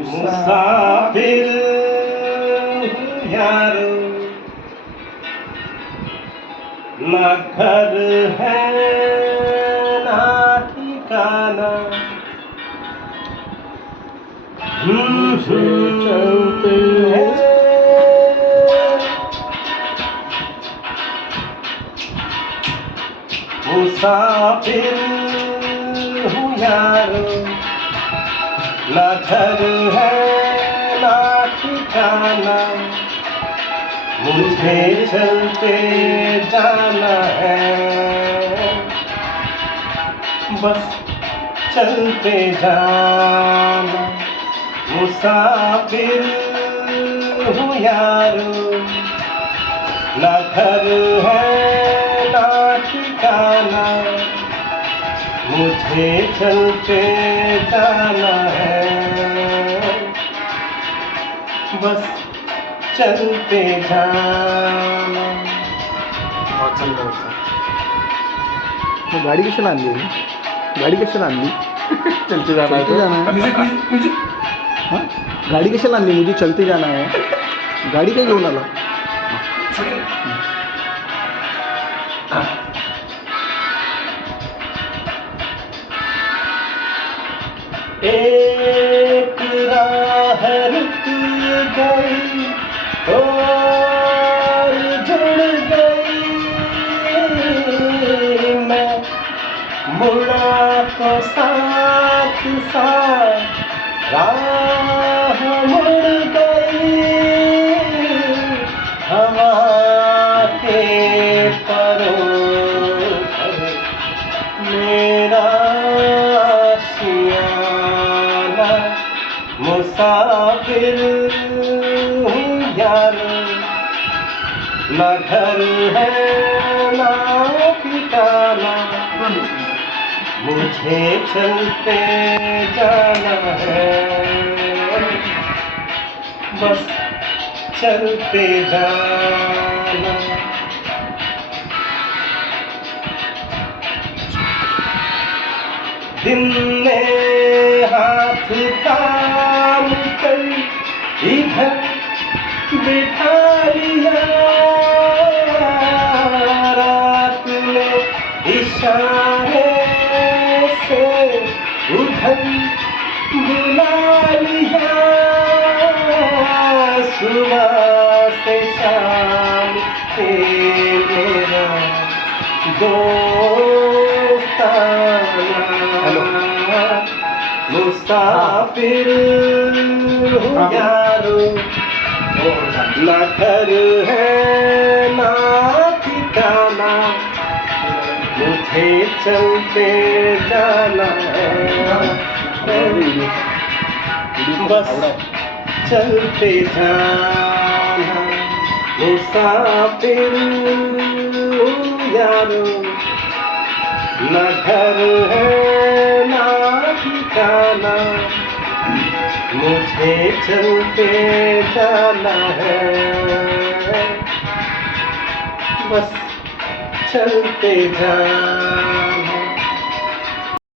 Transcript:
मुसाफिर यारो, ना घर है ना ठिकाना, चलते हैं मुसाफिर हूँ यारो, ना घर है ना ठिकाना, मुझे चलते जाना है, बस चलते जाना। मुसाफिर हूँ यारो, ना घर है ना ठिकाना, मुझे चलते जाना है, बस चलते जाना। बहुत चांगलं होतं. मग गाडी कशाला आणली? गाडी कशाला आणली? चलते जाना है. हाँ? गाडी कशाला आणली? मुझे चलते जाना है. गाडी काय घेऊन आला? एक राह रुक गई और जुड़ गई, मैं मुड़ा तो साथ साथ राह मुड़ गई, हवा के परों मेरा आशियाना। मुसाफिर हूँ यारो, ना घर है ना ठिकाना, मुझे चलते जाना है, बस चलते जाना। दिन ने हाथ काम कर इधर बिठा लिया, रात ने इशारे से उधर बुला लिया, सुबह से शाम से मेरा दोस्ताना। मुसाफिर हूँ यारो, ना घर है ना ठिकाना, मुझे चलते जाना है, बस चलते जाना। मुसाफिर हूँ यारो, ना घर है ना ठिकाना, मुझे चलते जाना है, बस चलते जाना।